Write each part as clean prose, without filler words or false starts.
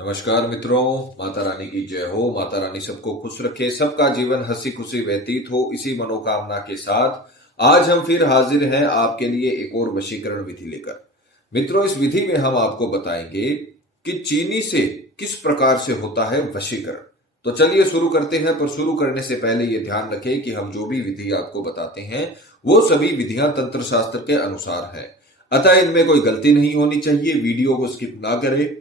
नमस्कार मित्रों, माता रानी की जय हो। माता रानी सबको खुश रखे, सबका जीवन हंसी खुशी व्यतीत हो, इसी मनोकामना के साथ आज हम फिर हाजिर हैं आपके लिए एक और वशीकरण विधि लेकर। मित्रों, इस विधि में हम आपको बताएंगे कि चीनी से किस प्रकार से होता है वशीकरण। तो चलिए शुरू करते हैं, पर शुरू करने से पहले ये ध्यान रखें कि हम जो भी विधि आपको बताते हैं वो सभी विधियां तंत्र शास्त्र के अनुसार है, अतः इनमें कोई गलती नहीं होनी चाहिए। वीडियो को स्किप ना करें,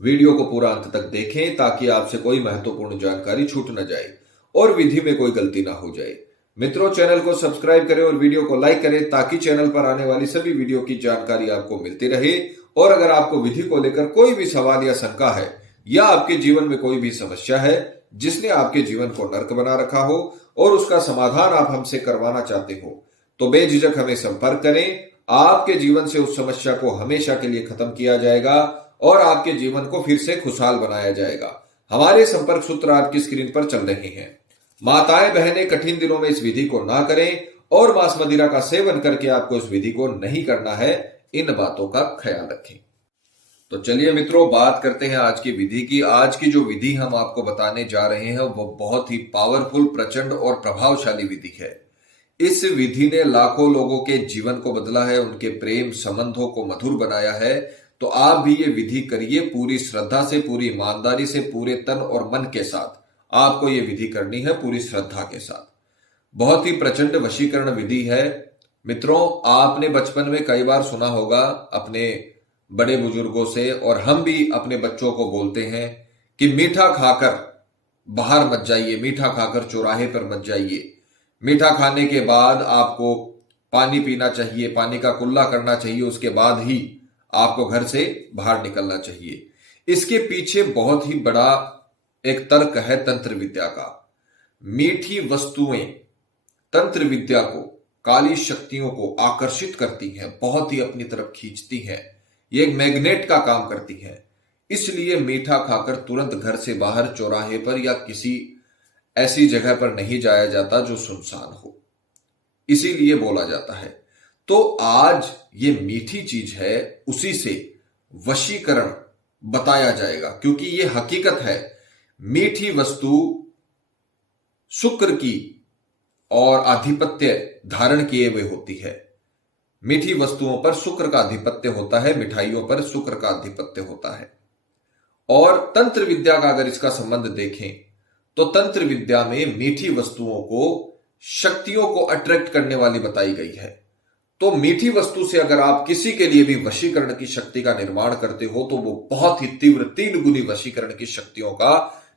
वीडियो को पूरा अंत तक देखें ताकि आपसे कोई महत्वपूर्ण जानकारी छूट न जाए और विधि में कोई गलती ना हो जाए। मित्रों, चैनल को सब्सक्राइब करें और वीडियो को लाइक करें ताकि चैनल पर आने वाली सभी वीडियो की जानकारी आपको मिलती रहे। और अगर आपको विधि को लेकर कोई भी सवाल या शंका है या आपके जीवन में कोई भी समस्या है जिसने आपके जीवन को नर्क बना रखा हो और उसका समाधान आप हमसे करवाना चाहते हो, तो बेझिझक हमें संपर्क करें। आपके जीवन से उस समस्या को हमेशा के लिए खत्म किया जाएगा और आपके जीवन को फिर से खुशहाल बनाया जाएगा। हमारे संपर्क सूत्र आपकी स्क्रीन पर चल रहे हैं। माताएं बहनें कठिन दिनों में इस विधि को ना करें और मांस मदिरा का सेवन करके आपको इस विधि को नहीं करना है, इन बातों का ख्याल रखें। तो चलिए मित्रों, बात करते हैं आज की विधि की। आज की जो विधि हम आपको बताने जा रहे हैं वो बहुत ही पावरफुल, प्रचंड और प्रभावशाली विधि है। इस विधि ने लाखों लोगों के जीवन को बदला है, उनके प्रेम संबंधों को मधुर बनाया है। तो आप भी ये विधि करिए पूरी श्रद्धा से, पूरी ईमानदारी से, पूरे तन और मन के साथ। आपको ये विधि करनी है पूरी श्रद्धा के साथ। बहुत ही प्रचंड वशीकरण विधि है। मित्रों, आपने बचपन में कई बार सुना होगा अपने बड़े बुजुर्गों से, और हम भी अपने बच्चों को बोलते हैं कि मीठा खाकर बाहर मत जाइए, मीठा खाकर चौराहे पर मत जाइए। मीठा खाने के बाद आपको पानी पीना चाहिए, पानी का कुल्ला करना चाहिए, उसके बाद ही आपको घर से बाहर निकलना चाहिए। इसके पीछे बहुत ही बड़ा एक तर्क है तंत्र विद्या का। मीठी वस्तुएं तंत्र विद्या को, काली शक्तियों को आकर्षित करती हैं, बहुत ही अपनी तरफ खींचती हैं। ये एक मैग्नेट का काम करती हैं। इसलिए मीठा खाकर तुरंत घर से बाहर चौराहे पर या किसी ऐसी जगह पर नहीं जाया जाता जो सुनसान हो, इसीलिए बोला जाता है। तो आज ये मीठी चीज है, उसी से वशीकरण बताया जाएगा, क्योंकि ये हकीकत है। मीठी वस्तु शुक्र की और आधिपत्य धारण किए हुए होती है। मीठी वस्तुओं पर शुक्र का आधिपत्य होता है, मिठाइयों पर शुक्र का आधिपत्य होता है। और तंत्र विद्या का अगर इसका संबंध देखें तो तंत्र विद्या में मीठी वस्तुओं को शक्तियों को अट्रैक्ट करने वाली बताई गई है। तो मीठी वस्तु से अगर आप किसी के लिए भी वशीकरण की शक्ति का निर्माण करते हो तो वो बहुत ही तीव्र 3 गुनी वशीकरण की शक्तियों का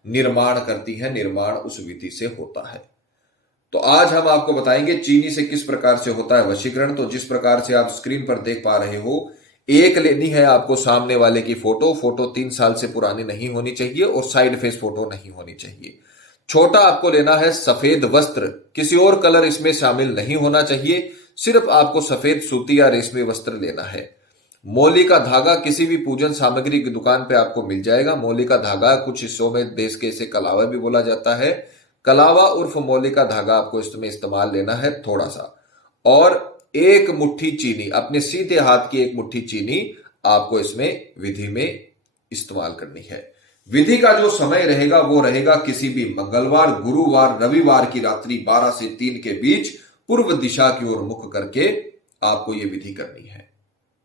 निर्माण करती है। निर्माण उस विधि से होता है। तो आज हम आपको बताएंगे चीनी से किस प्रकार से होता है वशीकरण। तो जिस प्रकार से आप स्क्रीन पर देख पा रहे हो, एक लेनी है आपको सामने वाले की फोटो 3 साल से पुरानी नहीं होनी चाहिए और साइड फेस फोटो नहीं होनी चाहिए। छोटा आपको लेना है सफेद वस्त्र, किसी और कलर इसमें शामिल नहीं होना चाहिए। सिर्फ आपको सफेद सूती या रेशमी वस्त्र लेना है। मोली का धागा किसी भी पूजन सामग्री की दुकान पे आपको मिल जाएगा। मोली का धागा कुछ हिस्सों में देश के इसे कलावा भी बोला जाता है। कलावा उर्फ मोली का धागा आपको इसमें इस्तेमाल लेना है थोड़ा सा। और 1 मुट्ठी चीनी, अपने सीधे हाथ की 1 मुट्ठी चीनी आपको इसमें विधि में इस्तेमाल करनी है। विधि का जो समय रहेगा वो रहेगा किसी भी मंगलवार, गुरुवार, रविवार की रात्रि 12 से 3 के बीच पूर्व दिशा की ओर मुख करके आपको यह विधि करनी है।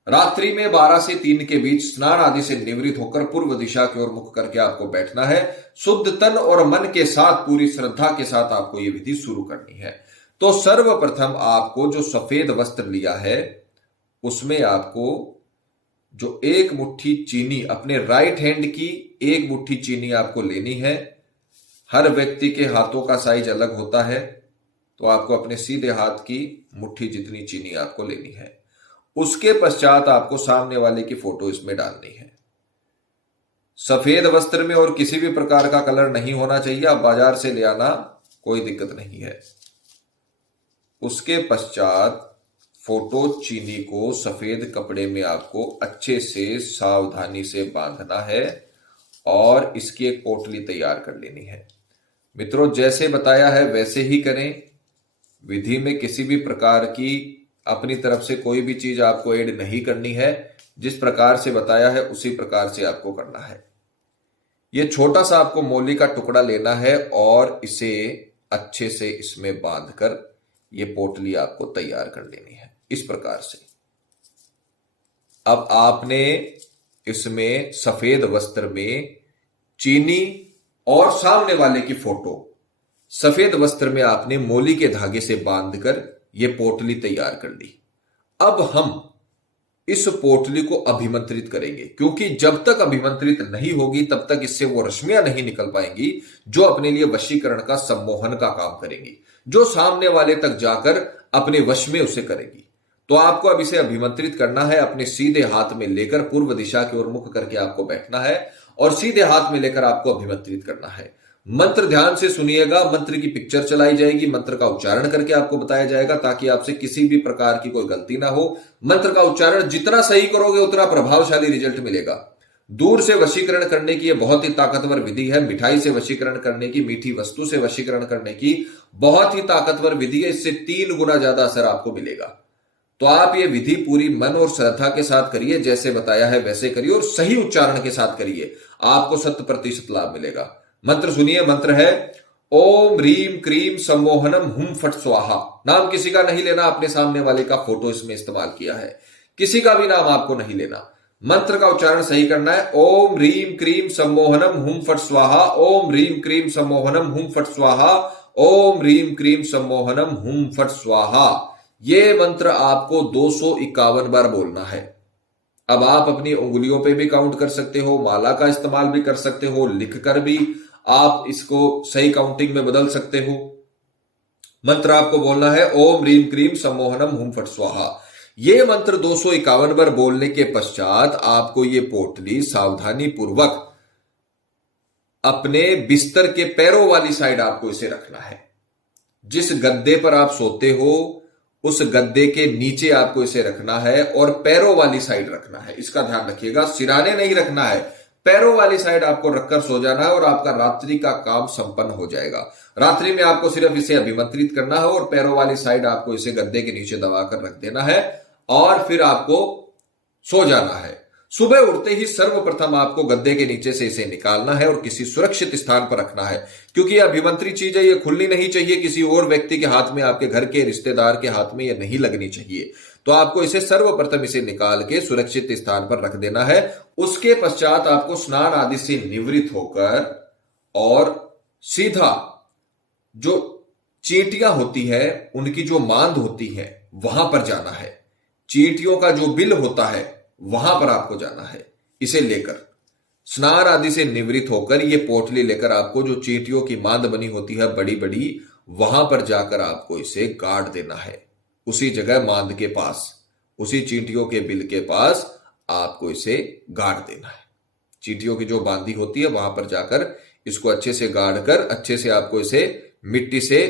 रात्रि में 12 से 3 के बीच स्नान आदि से निवृत्त होकर पूर्व दिशा की ओर मुख करके आपको बैठना है। शुद्ध तन और मन के साथ, पूरी श्रद्धा के साथ आपको यह विधि शुरू करनी है। तो सर्वप्रथम आपको जो सफेद वस्त्र लिया है उसमें आपको जो 1 मुट्ठी चीनी, अपने राइट हैंड की 1 मुट्ठी चीनी आपको लेनी है। हर व्यक्ति के हाथों का साइज अलग होता है, तो आपको अपने सीधे हाथ की मुट्ठी जितनी चीनी आपको लेनी है। उसके पश्चात आपको सामने वाले की फोटो इसमें डालनी है। सफेद वस्त्र में और किसी भी प्रकार का कलर नहीं होना चाहिए। आप बाजार से ले आना, कोई दिक्कत नहीं है। उसके पश्चात फोटो चीनी को सफेद कपड़े में आपको अच्छे से सावधानी से बांधना है और इसकी एक पोटली तैयार कर लेनी है। मित्रों, जैसे बताया है वैसे ही करें। विधि में किसी भी प्रकार की अपनी तरफ से कोई भी चीज आपको ऐड नहीं करनी है। जिस प्रकार से बताया है उसी प्रकार से आपको करना है। ये छोटा सा आपको मोली का टुकड़ा लेना है और इसे अच्छे से इसमें बांधकर ये पोटली आपको तैयार कर लेनी है इस प्रकार से। अब आपने इसमें सफेद वस्त्र में चीनी और सामने वाले की फोटो सफेद वस्त्र में आपने मोली के धागे से बांधकर यह पोटली तैयार कर ली। अब हम इस पोटली को अभिमंत्रित करेंगे, क्योंकि जब तक अभिमंत्रित नहीं होगी तब तक इससे वो रश्मियां नहीं निकल पाएंगी जो अपने लिए वशीकरण का सम्मोहन का काम करेंगी, जो सामने वाले तक जाकर अपने वश में उसे करेगी। तो आपको अब इसे अभिमंत्रित करना है। अपने सीधे हाथ में लेकर पूर्व दिशा की ओर मुख करके आपको बैठना है और सीधे हाथ में लेकर आपको अभिमंत्रित करना है। मंत्र ध्यान से सुनिएगा, मंत्र की पिक्चर चलाई जाएगी, मंत्र का उच्चारण करके आपको बताया जाएगा ताकि आपसे किसी भी प्रकार की कोई गलती ना हो। मंत्र का उच्चारण जितना सही करोगे उतना प्रभावशाली रिजल्ट मिलेगा। दूर से वशीकरण करने की यह बहुत ही ताकतवर विधि है। मिठाई से वशीकरण करने की, मीठी वस्तु से वशीकरण करने की बहुत ही ताकतवर विधि है। इससे 3 गुना ज्यादा असर आपको मिलेगा। तो आप ये विधि पूरी मन और श्रद्धा के साथ करिए, जैसे बताया है वैसे करिए और सही उच्चारण के साथ करिए, आपको 100% लाभ मिलेगा। मंत्र सुनिए, मंत्र है ओम रीम क्रीम सम्मोहनम हुम फट स्वाहा। नाम किसी का नहीं लेना, अपने सामने वाले का फोटो इसमें इस्तेमाल किया है, किसी का भी नाम आपको नहीं लेना। मंत्र का उच्चारण सही करना है। ओम रीम क्रीम सम्मोहनम हुम फट स्वाहा, ओम रीम क्रीम सम्मोहनम हुम फट स्वाहा, ओम रीम क्रीम सम्मोहनम हुम फट स्वाहा। ये मंत्र आपको 251 बार बोलना है। अब आप अपनी उंगलियों पे भी काउंट कर सकते हो, माला का इस्तेमाल भी कर सकते हो, लिखकर भी आप इसको सही काउंटिंग में बदल सकते हो। मंत्र आपको बोलना है ओम रीम क्रीम सम्मोहनम हुम फट स्वाहा। ये मंत्र 251 बार बोलने के पश्चात आपको ये पोटली सावधानी पूर्वक अपने बिस्तर के पैरों वाली साइड आपको इसे रखना है। जिस गद्दे पर आप सोते हो उस गद्दे के नीचे आपको इसे रखना है और पैरों वाली साइड रखना है। इसका ध्यान रखिएगा, सिराने नहीं रखना है, पैरों वाली साइड आपको रखकर सो जाना है और आपका रात्रि का काम संपन्न हो जाएगा। रात्रि में आपको सिर्फ इसे अभिमंत्रित करना है और पैरों वाली साइड आपको इसे गद्दे के नीचे दबाकर रख देना है और फिर आपको सो जाना है। सुबह उठते ही सर्वप्रथम आपको गद्दे के नीचे से इसे निकालना है और किसी सुरक्षित स्थान पर रखना है, क्योंकि यह अभिमंत्रित चीज है, यह खुलनी नहीं चाहिए, किसी और व्यक्ति के हाथ में, आपके घर के रिश्तेदार के हाथ में यह नहीं लगनी चाहिए। तो आपको इसे सर्वप्रथम इसे निकाल के सुरक्षित स्थान पर रख देना है। उसके पश्चात आपको स्नान आदि से निवृत्त होकर और सीधा जो चींटियां होती है उनकी जो मांद होती है वहां पर जाना है। चींटियों का जो बिल होता है वहां पर आपको जाना है। इसे लेकर स्नान आदि से निवृत्त होकर ये पोटली लेकर आपको जो चींटियों की मांद बनी होती है बड़ी बड़ी, वहां पर जाकर आपको इसे गाड़ देना है। उसी जगह मांद के पास, उसी चींटियों के बिल के पास आपको इसे गाड़ देना है। चींटियों की जो बांदी होती है वहां पर जाकर इसको अच्छे से गाड़ कर अच्छे से आपको इसे मिट्टी से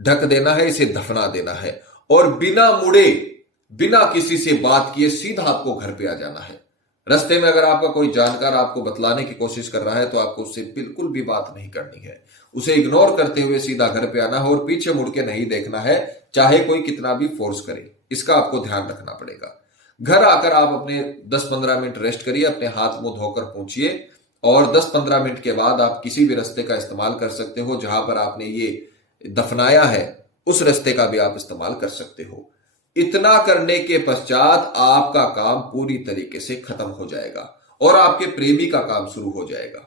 ढक देना है, इसे दफना देना है और बिना मुड़े, बिना किसी से बात किए सीधा आपको घर पे आ जाना है। रास्ते में अगर आपका कोई जानकार आपको बतलाने की कोशिश कर रहा है तो आपको उससे बिल्कुल भी बात नहीं करनी है, उसे इग्नोर करते हुए सीधा घर पे आना है और पीछे मुड़ के नहीं देखना है, चाहे कोई कितना भी फोर्स करे। इसका आपको ध्यान रखना पड़ेगा। घर आकर आप अपने 10-15 मिनट रेस्ट करिए, अपने हाथ मुंह धोकर पहुंचिए और 10-15 मिनट के बाद आप किसी भी रास्ते का इस्तेमाल कर सकते हो। जहां पर आपने ये दफनाया है उस रास्ते का भी आप इस्तेमाल कर सकते हो। इतना करने के पश्चात आपका काम पूरी तरीके से खत्म हो जाएगा और आपके प्रेमी का काम शुरू हो जाएगा।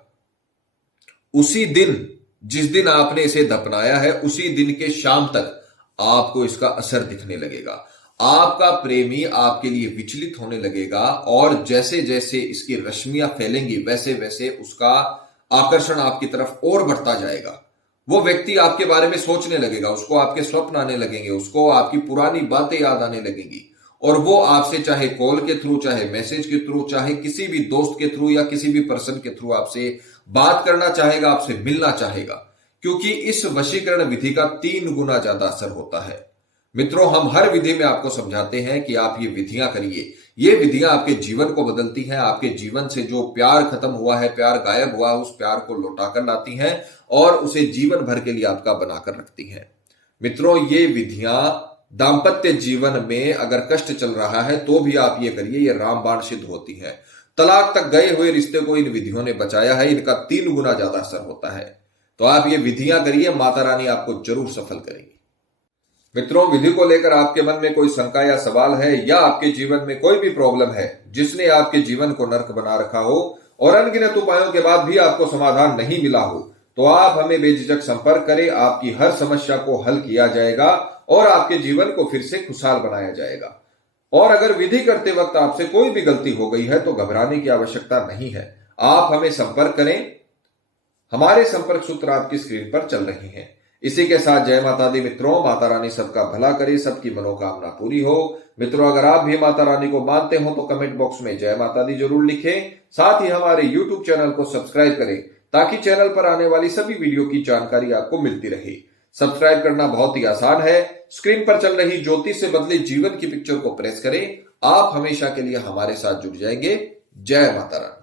उसी दिन, जिस दिन आपने इसे दफनाया है, उसी दिन के शाम तक आपको इसका असर दिखने लगेगा। आपका प्रेमी आपके लिए विचलित होने लगेगा और जैसे जैसे इसकी रश्मियां फैलेंगी वैसे वैसे उसका आकर्षण आपकी तरफ और बढ़ता जाएगा। वो व्यक्ति आपके बारे में सोचने लगेगा, उसको आपके स्वप्न आने लगेंगे, उसको आपकी पुरानी बातें याद आने लगेंगी और वो आपसे चाहे कॉल के थ्रू, चाहे मैसेज के थ्रू, चाहे किसी भी दोस्त के थ्रू या किसी भी पर्सन के थ्रू आपसे बात करना चाहेगा, आपसे मिलना चाहेगा, क्योंकि इस वशीकरण विधि का 3 गुना ज्यादा असर होता है। मित्रों, हम हर विधि में आपको समझाते हैं कि आप ये विधियां करिए। ये विधियां आपके जीवन को बदलती हैं, आपके जीवन से जो प्यार खत्म हुआ है, प्यार गायब हुआ, उस प्यार को लौटा कर लाती हैं और उसे जीवन भर के लिए आपका बनाकर रखती हैं। मित्रों, ये विधियां दाम्पत्य जीवन में अगर कष्ट चल रहा है तो भी आप ये करिए, ये रामबाण सिद्ध होती है। तलाक तक गए हुए रिश्ते को इन विधियों ने बचाया है। इनका 3 गुना ज्यादा असर होता है। तो आप ये विधियां करिए, माता रानी आपको जरूर सफल करेगी। मित्रों, विधि को लेकर आपके मन में कोई शंका या सवाल है, या आपके जीवन में कोई भी प्रॉब्लम है जिसने आपके जीवन को नर्क बना रखा हो और अनगिनत उपायों के बाद भी आपको समाधान नहीं मिला हो, तो आप हमें बेझिझक संपर्क करें। आपकी हर समस्या को हल किया जाएगा और आपके जीवन को फिर से खुशहाल बनाया जाएगा। और अगर विधि करते वक्त आपसे कोई भी गलती हो गई है तो घबराने की आवश्यकता नहीं है। आप हमें संपर्क करें। हमारे संपर्क सूत्र आपकी स्क्रीन पर चल रहे हैं। इसी के साथ जय माता दी मित्रों। माता रानी सबका भला करे, सबकी मनोकामना पूरी हो। मित्रों, अगर आप भी माता रानी को मानते हो तो कमेंट बॉक्स में जय माता दी जरूर लिखें। साथ ही हमारे यूट्यूब चैनल को सब्सक्राइब करें ताकि चैनल पर आने वाली सभी वीडियो की जानकारी आपको मिलती रहे। सब्सक्राइब करना बहुत ही आसान है। स्क्रीन पर चल रही ज्योतिष से बदले जीवन की पिक्चर को प्रेस करें। आप हमेशा के लिए हमारे साथ जुड़ जाएंगे। जय माता रानी।